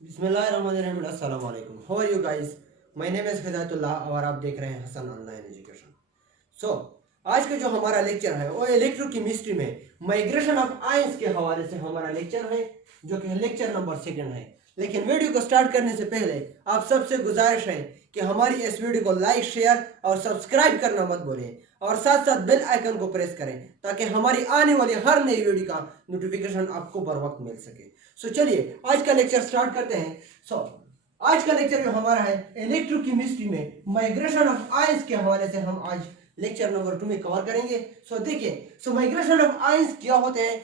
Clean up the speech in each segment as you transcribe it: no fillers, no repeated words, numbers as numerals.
बिस्मिल्लाहिर्रहमानिर्रहीम अस्सलाम वालेकुम। How are you guys? My name is Hidayatullah और आप देख रहे हैं हसन ऑनलाइन एजुकेशन। सो आज का जो हमारा लेक्चर है वो इलेक्ट्रोकेमिस्ट्री में माइग्रेशन ऑफ आयंस के हवाले से हमारा लेक्चर है, जो कि लेक्चर नंबर 2 है। लेकिन वीडियो को स्टार्ट करने से पहले आप सबसे गुजारिश है कि हमारी इस वीडियो को लाइक, शेयर और सब्सक्राइब करना मत भूलें और साथ साथ बेल आइकन को प्रेस करें ताकि हमारी आने वाली हर नई वीडियो का नोटिफिकेशन आपको बर वक्त मिल सके। सो चलिए आज का लेक्चर स्टार्ट करते हैं। आज का लेक्चर जो हमारा है इलेक्ट्रोकेमिस्ट्री में माइग्रेशन ऑफ आयंस के हवाले से हम आज लेक्चर नंबर 2 में कवर करेंगे। देखिए माइग्रेशन ऑफ आयंस क्या होते हैं।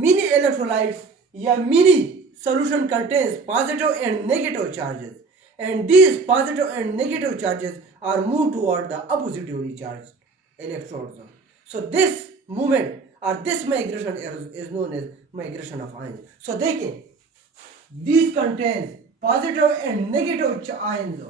मिनी इलेक्ट्रोलाइट्स या mini solution contains positive and negative charges, and these positive and negative charges are moved toward the oppositely charged electrodes. So this movement or this migration is known as migration of ions. So देखिए these contains positive and negative ions,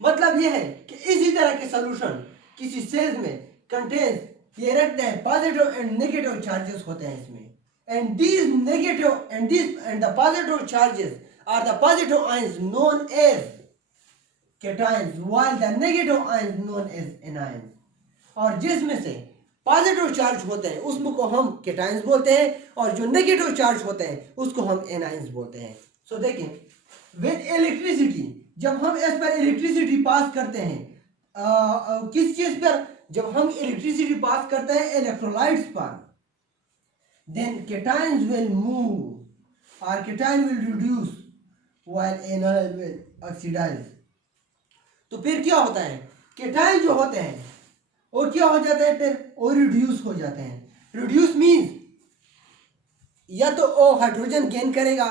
मतलब ये है कि इसी तरह के solution किसी sales में कंटेन्स ये रखते हैं पॉजिटिव एंड नेगेटिव चार्जेस होते हैं इसमें, and these negative and the positive charges are the positive ions known as cations while the negative ions known as anions. और जिसमें से पॉजिटिव चार्ज होते हैं उसमें को हम केटाइंस बोलते हैं और जो नेगेटिव चार्ज होते हैं उसको हम एनाइंस बोलते हैं। देखें विद इलेक्ट्रिसिटी, जब हम इस पर इलेक्ट्रिसिटी पास करते हैं किस चीज पर, जब हम इलेक्ट्रिसिटी पास करते हैं इलेक्ट्रोलाइट्स पर, then cations will move or cation will reduce while anion will oxidize. तो फिर क्या होता है, केटाइन जो होते हैं वो क्या हो जाते हैं, फिर वो रिड्यूस हो जाते हैं। रिड्यूस मीन्स या तो वो हाइड्रोजन गेन करेगा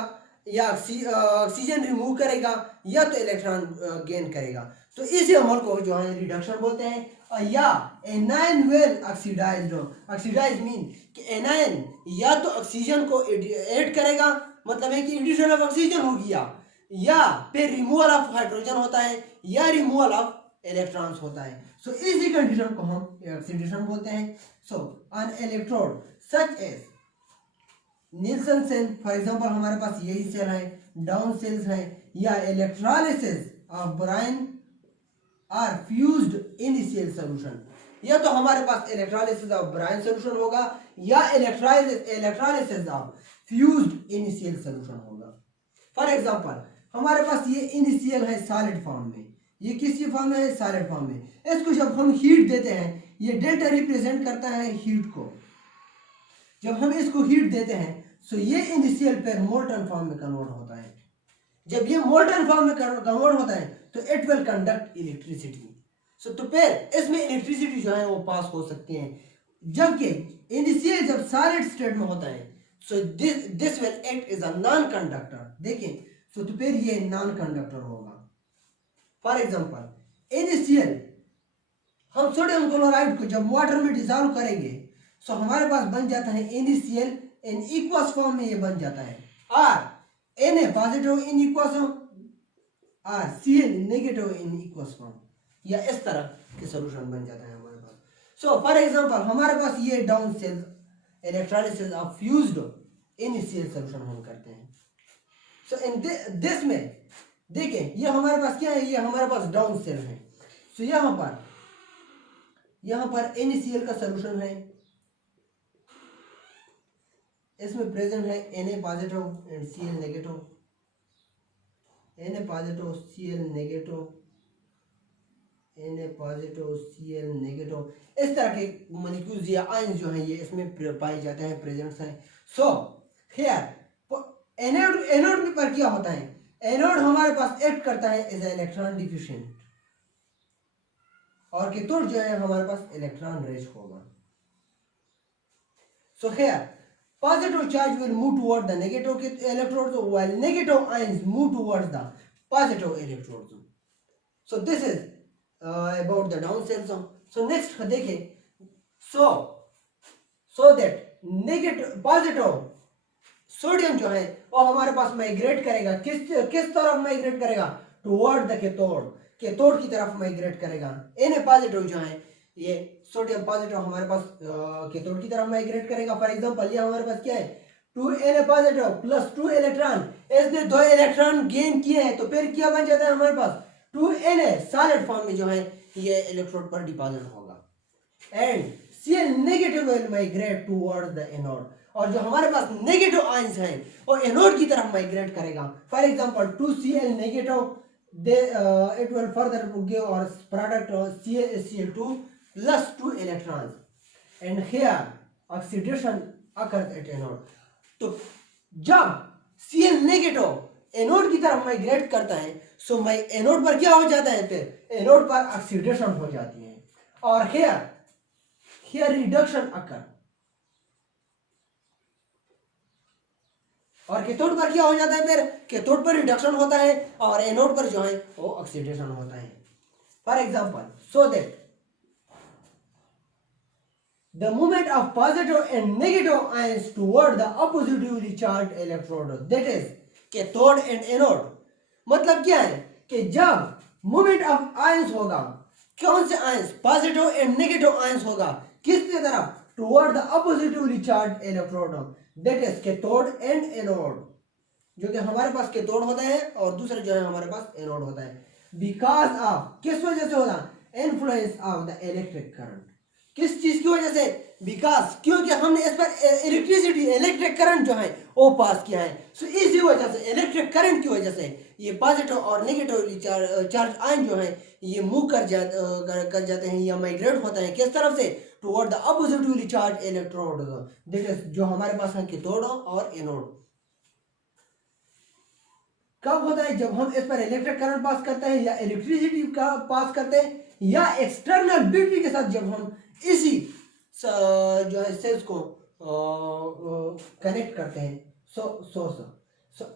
या ऑक्सीजन रिमूव करेगा या तो इलेक्ट्रॉन गेन करेगा। तो इसी अमल को जो है रिडक्शन बोलते हैं। या anion will oxidize, oxidize mean कि एनायन या तो ऑक्सीजन को ऐड करेगा, मतलब है कि एडिशन ऑफ ऑक्सीजन हो गया, या फिर रिमूवल ऑफ हाइड्रोजन होता है या रिमूवल ऑफ इलेक्ट्रॉन्स होता है। इसी कंडीशन को हम ऑक्सीडेशन बोलते हैं। On electrode such as Nelson cell, for example हमारे पास यही सेल है, डाउन सेल्स है, या electrolysis of brine or fused initial solution, या तो हमारे पास इलेक्ट्रोलिसिस ऑफ बोराइन सॉल्यूशन होगा या electrolysis of fused initial solution होगा। फॉर एग्जांपल हमारे पास ये इनिशियल है सॉलिड फॉर्म में, ये किसी फॉर्म में है, सॉलिड फॉर्म में। इसको जब हम हीट देते हैं, ये डेल्टा रिप्रेजेंट करता है हीट को, जब हम इसको हीट देते हैं तो ये इनिशियल पर मोल्टन फॉर्म में कन्वर्ट होता है। जब ये मोल्टन फॉर्म में कन्वर्ट होता है तो इट विल कंडक्ट इलेक्ट्रिसिटी। तो फिर इसमें इलेक्ट्रिसिटी जो है वो पास हो सकती है। जबकि इनिशियल जब सॉलिड स्टेट में होता है so this will act as a non conductor. देखें तो फिर ये नॉन कंडक्टर होगा। फॉर एग्जांपल इनिशियल हम सोडियम क्लोराइड को जब वाटर में डिसॉल्व करेंगे तो हमारे पास बन जाता है इनिशियल इन इक्वस फॉर्म में, ये बन जाता है are N A positive in aqueous are C L negative in aqueous form, या इस तरह के सॉल्यूशन बन जाता है हमारे पास। फॉर एग्जांपल हमारे पास ये down cell electrolysis of fused initial solution हम करते हैं। इन दिस में देखिए ये हमारे पास क्या है, ये हमारे पास डाउन सेल है। यहाँ पर इनिशियल का सॉल्यूशन है, इसमें प्रेजेंट है Na positive and Cl negative, Na positive Cl negative, Na positive Cl negative, इस तरह के मॉलिक्यूल्स या आयंस जो हैं ये इसमें पाए जाते हैं, प्रेजेंट हैं। हियर एनोड पर क्या होता है, एनोड हमारे पास एक्ट करता है एज इलेक्ट्रॉन डिफिशिएंट और कैथोड जो है हमारे पास इलेक्ट्रॉन रिच होगा। Here positive charge will move toward the negative electrodes while negative ions move towards the positive electrodes. This is about the down cells. Next देखें, so that negative positive sodium जो है वो हमारे पास migrate करेगा, किस तरफ migrate करेगा, toward the cathode की तरफ माइग्रेट करेगा। Na पॉजिटिव जो है ये सोडियम पॉजिटिव हमारे पास कैथोड की तरफ माइग्रेट करेगा। फॉर एग्जांपल ये हमारे पास क्या है, 2Na पॉजिटिव प्लस 2 इलेक्ट्रॉन, इसने 2 इलेक्ट्रॉन गेन किए हैं तो फिर क्या बन जाता है हमारे पास 2Na सॉलिड फॉर्म में जो है ये इलेक्ट्रोड पर डिपॉजिट होगा and Cl negative will migrate towards the anode, और जो हमारे पास नेगेटिव आयंस हैं वो एनोड की तरफ माइग्रेट करेगा। For example 2Cl negative it will further give our product Cl2 plus 2 electrons and here oxidation occurs at anode। तो जब Cl नेगेटिव एनोड की तरफ माइग्रेट करता है सो एनोड पर क्या हो जाता है, फिर एनोड पर ऑक्सीडेशन हो जाती है और here reduction occur, और कैथोड पर क्या हो जाता है, फिर कैथोड पर रिडक्शन होता है और एनोड पर जो है वो ऑक्सीडेशन होता है। For example so that the movement of positive and negative ions toward the oppositively charged electrode that is cathode and anode, मतलब क्या है कि जब मूवमेंट ऑफ आयंस होगा, कौन से ions, positive and negative ions होगा, किसकी तरफ, toward the oppositively charged electrode that is cathode and anode, जो कि हमारे पास कैथोड होता है और दूसरा जो है हमारे पास एनोड होता है। बिकॉज ऑफ, किस वजह से होता है, influence of the electric current, किस चीज की वजह से, बिकॉज क्योंकि हमने इस पर इलेक्ट्रिसिटी इलेक्ट्रिक करंट जो है वो पास किया है, सो इसी वजह से इलेक्ट्रिक करंट की वजह से ये पॉजिटिव और नेगेटिवली चार्ज आयन जो है ये मूव कर जाते हैं या माइग्रेट होते हैं किस तरफ से, toward the oppositively charge electrode that is जो हमारे पास है कैथोड और एनोड। कब होता है, जब हम इस पर इलेक्ट्रिक करंट पास करते हैं या इलेक्ट्रिसिटी का पास करते हैं या एक्सटर्नल बैटरी के साथ जब हम इसी जो है सेल्स को कनेक्ट करते हैं, so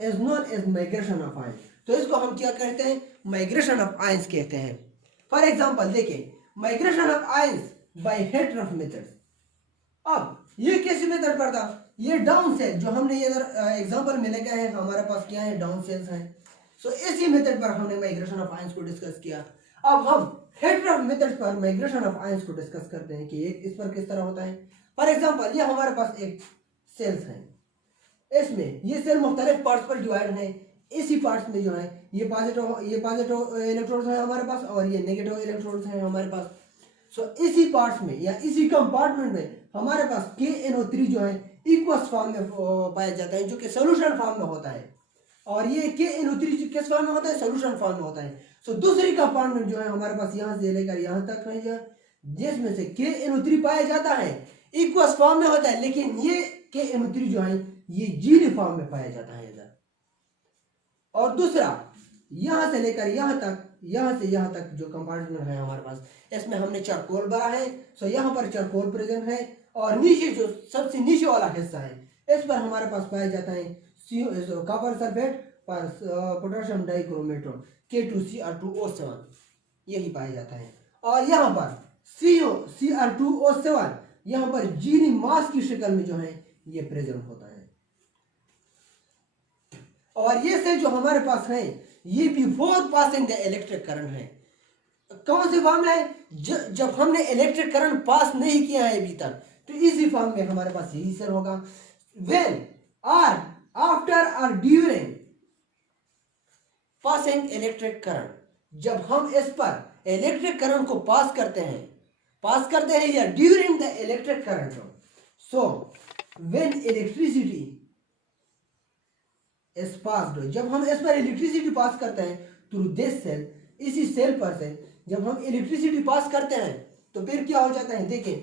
is known as migration of ion. तो इसको हम क्या कहते हैं, माइग्रेशन ऑफ आयंस कहते हैं। फॉर एग्जांपल देखिए, migration of ions by Hittorf methods. अब ये कैसे मेथड पर था, ये डाउन सेल जो हमने ये इधर एग्जांपल में लेके आए, हमारे पास क्या है, डाउन सेल्स हैं। सो इसी मेथड पर हमने माइग्रेशन ऑफ आयंस को डिस्कस किया। अब हम हेटेरोफ मेथड पर माइग्रेशन ऑफ आयंस को डिस्कस करते हैं कि इस पर किस तरह होता है। फॉर एग्जांपल ये हमारे पास एक सेल्स है, इसमें ये सेल मुख्तलिफ पार्ट्स पर डिवाइड है। इसी पार्ट्स में जो है ये पॉजिटिव इलेक्ट्रॉन्स हैं हमारे पास और ये नेगेटिव इलेक्ट्रॉन्स हैं हमारे पास। सो इसी पार्ट्स में या इसी कंपार्टमेंट में हमारे पास KNO3 जो है इक्वस फॉर्म में पाया जाता है, जो कि सोल्यूशन फॉर्म में होता है, और ये KNO3 किस फॉर्म में होता है, सोल्यूशन फॉर्म में होता है। सो दूसरी कंपार्टमेंट जो है हमारे पास यहाँ से लेकर यहाँ तक है, जिसमें से KNO3 पाया जाता है इक्वस फॉर्म में होता है, लेकिन ये KNO3 जो है ये जीली फॉर्म में पाया जाता है इधर। और दूसरा यहाँ से लेकर यहाँ तक, यहाँ से यहाँ तक जो कंपार्टमेंट है हमारे पास, इसमें हमने चारकोल भरा है। सो यहाँ पर चारकोल प्रेजेंट है और नीचे जो सबसे नीचे वाला हिस्सा है इस पर हमारे पास पाया जाता है कॉपर सल्फेट पर पोटेशियम डाइक्रोमेटोन K2Cr2O7 यही पाया जाता है। और यहाँ पर CrCr2O7 यहाँ पर जीनी मास की शक्ल में जो है ये प्रेजेंट होता है। और ये सेल जो हमारे पास है ये before passing the electric current है। कौन से फॉर्म में है, जब हमने इलेक्ट्रिक करंट पास नहीं किया है अभी तक, तो इसी फॉर्म में हमारे पास यही सेल होगा। व्हेन आर आफ्टर और ड्यूरिंग पासिंग इलेक्ट्रिक करंट, जब हम इस पर इलेक्ट्रिक करंट को पास करते हैं या during the electric current, so when electricity is passed, जब हम इस पर इलेक्ट्रिसिटी पास करते हैं थ्रू दिस सेल, इसी सेल पर से जब हम इलेक्ट्रिसिटी पास करते हैं तो फिर क्या हो जाता है, देखिए,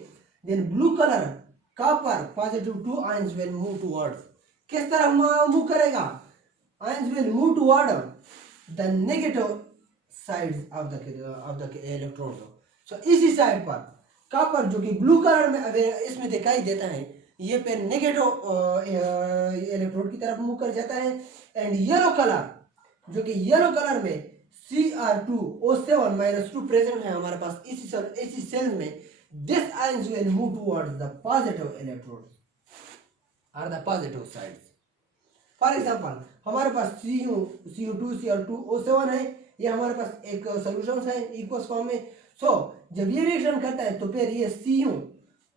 then blue colour copper positive 2 ions will move towards, किस तरह मूव करेगा, ions will move toward the negative sides of the electron. So इसी साइड पर कॉपर जो कि ब्लू कलर में इसमें दिखाई देता है ये फिर नेगेटिव इलेक्ट्रोड की तरफ मूव कर जाता है। एंड येलो कलर जो कि येलो कलर में Cr2O7-2 प्रेजेंट है हमारे पास इसी सेल में, this ions will move towards the positive electrodes और the positive sides. For example हमारे पास CO2Cr2O7 है, ये हमारे पास एक सॉल्यूशन है इक्वस फॉर्म में। सो जब ये रिएक्शन करता है तो फिर ये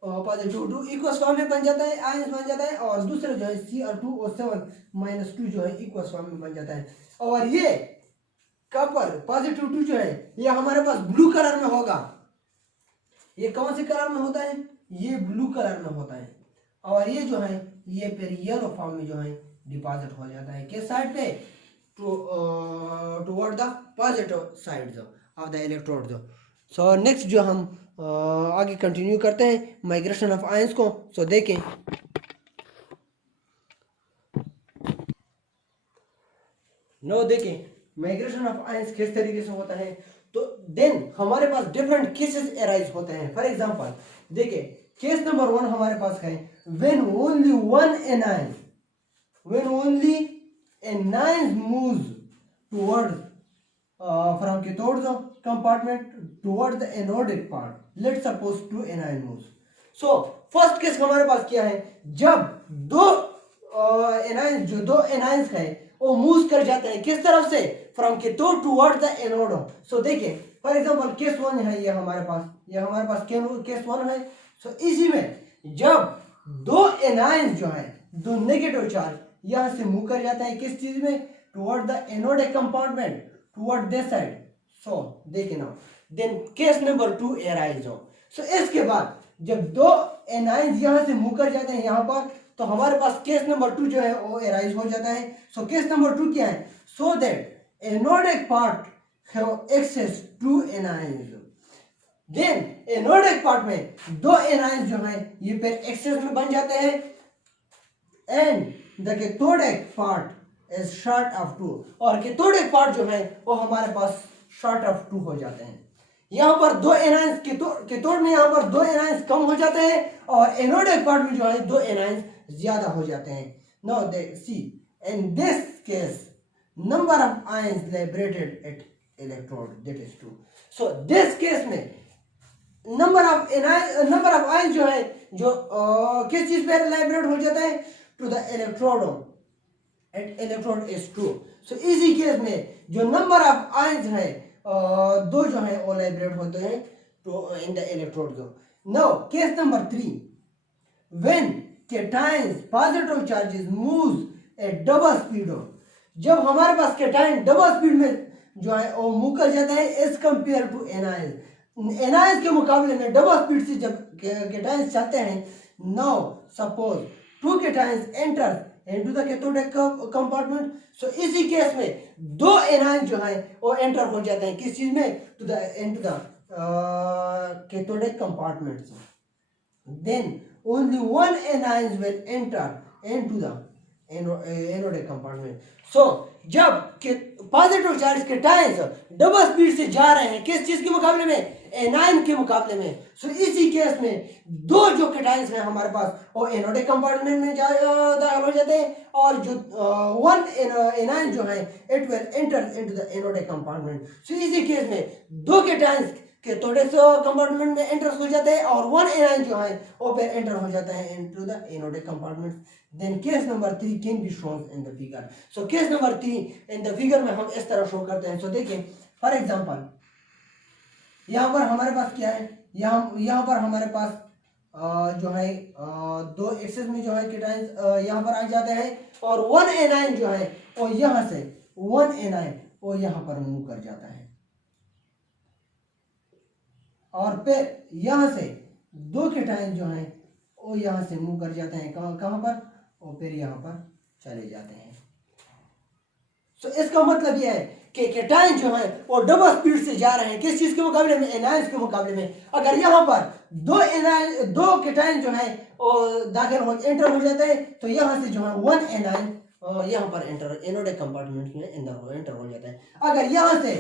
पॉजिटिव 2 इक्वस फॉर्म में बन जाता है, आयंस बन जाता है, और दूसरा जो है Cr2 और 7 - 2 जो है इक्वस फॉर्म में बन जाता है। और ये कॉपर पॉजिटिव 2 जो है ये हमारे पास ब्लू कलर में होगा। ये कौन से कलर में होता है? ये ब्लू कलर में होता है। और ये जो है ये फिर येलो फॉर्म में जो है डिपॉजिट हो जाता है किस साइड पे? Toward the positive side of the electrode जो। सो नेक्स्ट जो हम आगे कंटिन्यू करते हैं माइग्रेशन ऑफ आयंस को। सो देखें देखें माइग्रेशन ऑफ आयंस किस तरीके से होता है। तो देन हमारे पास डिफरेंट केसेस अराइज होते हैं। फॉर एग्जांपल देखिए केस नंबर 1 हमारे पास है when only one anion moves towards from cathode compartment towards the anodic part. Let's suppose 2 anion moves. So first case हमारे पास क्या है? जब दो एनायंस है वो मूव कर जाते हैं किस तरफ से? From cathode towards the anode. So देखिए फॉर एग्जांपल केस 1 है, ये हमारे पास केस 1 है। सो इसी में जब दो एनायंस जो है दो नेगेटिव चार्ज यहां से मूव कर जाता है किस चीज में? Toward the anodic compartment, toward this side. So देखिए now then case number 2 arise हो। सो इसके बाद जब दो एनायंस यहां से मूव कर जाते हैं यहां पर, तो हमारे पास केस नंबर 2 जो है वो अराइज हो जाता है। सो केस नंबर 2 क्या है? So that anodic part have access to anions. Then anodic part में दो एनायंस जो है ये फिर एक्सेस में बन जाते हैं and the cathodic part is short of 2। और कैथोडिक पार्ट जो है वो हमारे पास शॉर्ट ऑफ 2 हो जाते हैं। यहाँ पर दो एनायंस कैथोड में यहाँ पर दो एनायंस कम हो जाते हैं और एनोडिक पार्ट में जो है दो एनायंस ज्यादा हो जाते हैं। Now they see in this case number of ions liberated at electrode that is 2। So this case में नंबर ऑफ आयंस जो है जो किस चीज पे लिबरेट हो जाता है? To the electrode at electrode is 2। So इसी केस में जो नंबर ऑफ आयंस है दो जो है वो लिबरेट होते हैं तो इन द इलेक्ट्रोड जो। Now case number 3 when cations positive charges moves eight double speed. जब हमारे पास कैटायन डबल स्पीड में जो है वो मूव कर जाता है एज कंपेयर टू एनायंस के मुकाबले में डबल स्पीड से जब कैटायंस चलते हैं। Now suppose 2 cations enter into the cathodic compartment। सो इसी केस में दो एनायंस जो है वो एंटर हो जाते हैं किस चीज में? To the into the cathodic compartment। then only one anion will enter into the anodic compartment। so जब positive charge cations double speed से जा रहे हैं किस चीज के मुकाबले में? एनायन के मुकाबले में। सो इसी केस में दो जो कैटायंस हैं हमारे पास वो एनोडिक कंपार्टमेंट में दाखिल हो जाते हैं और जो वन एनायन जो है it will enter into the anodic compartment. So इसी केस में दो कैटायंस कैथोडिक कंपार्टमेंट में एंटर हो जाते हैं और वन एनायन जो है वो फिर एंटर हो जाता है into the anodic compartment. Then case number 3 can be shown in the figure. So case number 3 in the figure में हम इस तरह शो करते हैं। सो देखिए फॉर एग्जांपल यहाँ पर हमारे पास क्या है? यहाँ पर हमारे पास जो है दो एक्सेस में जो है कैटायंस यहाँ पर आ जाते हैं और वन एनायन जो है वो यहाँ से वन एनायन वो यहाँ पर मूव कर जाता है और फिर यहाँ से दो कैटायन जो है वो यहाँ से मूव कर जाते हैं कहाँ पर? और फिर यहाँ पर चले जाते हैं। सो इसका मतलब यह है कि कैटायन जो है वो डबल स्पीड से जा रहे हैं किस चीज के मुकाबले में? एनायंस के मुकाबले में। अगर यहाँ पर दो कैटायन जो है वो एंटर हो जाते हैं तो यहाँ से जो है वन एनायन यहाँ पर एंटर एनोडिक कंपार्टमेंट में एंटर हो जाता है। अगर यहाँ से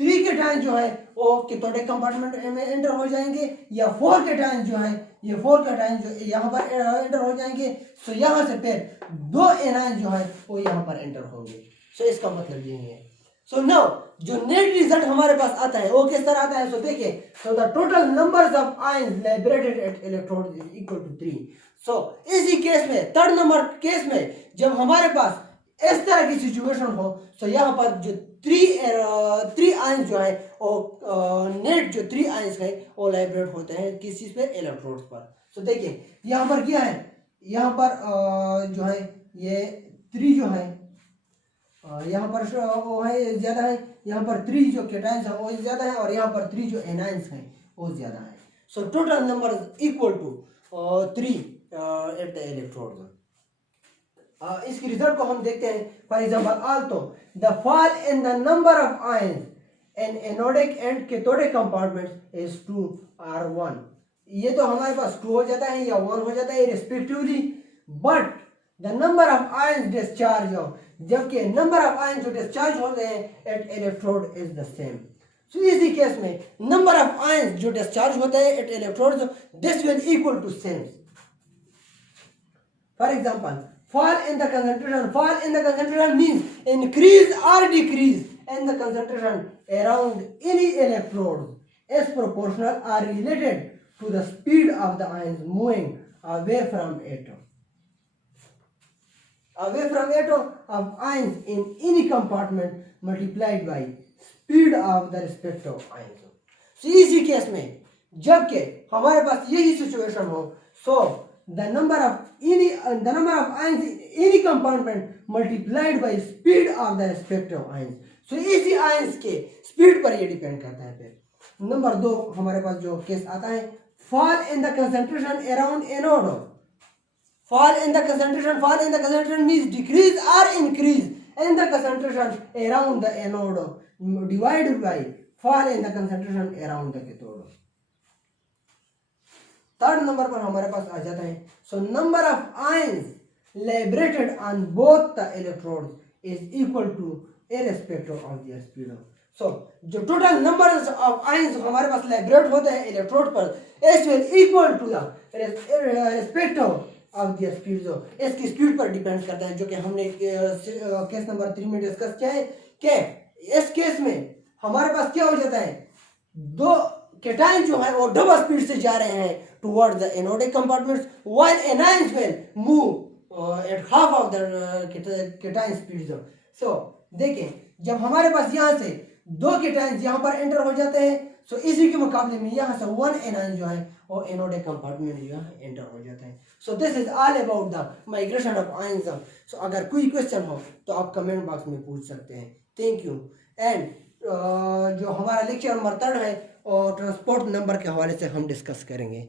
3 कैटायन जो है वो कैथोडिक कंपार्टमेंट में एंटर हो जाएंगे या 4 कैटायन जो है ये 4 कैटायन जो यहाँ पर एंटर हो जाएंगे। सो यहाँ से फिर दो एनायन जो है वो यहाँ पर एंटर होंगे। सो इसका मतलब यही है। सो नाउ जो नेट रिजल्ट हमारे पास आता है वो किस तरह आता है? सो देखिए so the total numbers of ions liberated at electrode is equal to 3। So इसी केस में थर्ड नंबर केस में जब हमारे पास इस तरह की सिचुएशन हो तो यहाँ पर जो थ्री आयंस जो है वो नेट जो थ्री आयंस है वो लाइब्रेट होते हैं किस चीज़ पे, इलेक्ट्रोड्स पर। तो देखिए यहाँ पर क्या है, यहाँ पर जो है ये थ्री जो है यहाँ पर वो है ज़्यादा है, यहाँ पर थ्री जो कैटायंस है वो ज़्यादा है और यहाँ पर थ्री जो एनायंस है वो ज़्यादा है। So total number equal to three at the electrode. इसकी रिजल्ट को हम देखते हैं। For example also the fall in the number of ions in anodic and cathodic compartments is 2 or 1। ये तो हमारे पास 2 हो जाता है या 1 हो जाता है respectively, but the number of ions discharge हो, जबकि नंबर ऑफ आयंस जो डिस्चार्ज होते हैं at electrode is the same. So इसी केस में नंबर ऑफ आयंस जो डिस्चार्ज होते हैं at electrodes this will equal to same. For example fall in the concentration means increase or decrease in the concentration around any electrode is proportional or related to the speed of the ions moving away from atom of ions in any compartment multiplied by speed of the respective ions। so इसी case में जबकि हमारे पास यही situation हो, so the number of ions in any compartment multiplied by speed of the respective ions। so इसी ions के speed पर ये डिपेंड करता है। फिर नंबर 2 हमारे पास जो केस आता है, fall in the concentration around anode। fall in the concentration means decrease or increase in the concentration around the anode divided by fall in the concentration around the cathode। Third number पर हमारे पास आ जाता है, so number of ions liberated on both the electrodes is equal to irrespective of their speed. So जो total number of ions हमारे पास liberate होते हैं इलेक्ट्रोड पर is will equal to the respective of their speed. जो इसकी speed पर depend करता है, जो कि हमने केस नंबर 3 में डिस्कस किया है कि इस केस में हमारे पास क्या हो जाता है, दो कैटायन जो है वो डबल स्पीड से जा रहे हैं toward the anodic compartments while anions will move at half of the cation speed. So देखें जब हमारे पास यहाँ से दो कैटायंस यहाँ पर एंटर हो जाते हैं, सो इसी के मुकाबले में यहाँ से वन एनायन जो है वो एनोडिक कंपार्टमेंट जो है एंटर हो जाते हैं। So this is all about the migration of ions. So अगर कोई क्वेश्चन हो तो आप कमेंट बॉक्स में पूछ सकते हैं। Thank you. एंड जो हमारा लेक्चर नंबर 3 है और ट्रांसपोर्ट नंबर के हवाले से हम डिस्कस करेंगे।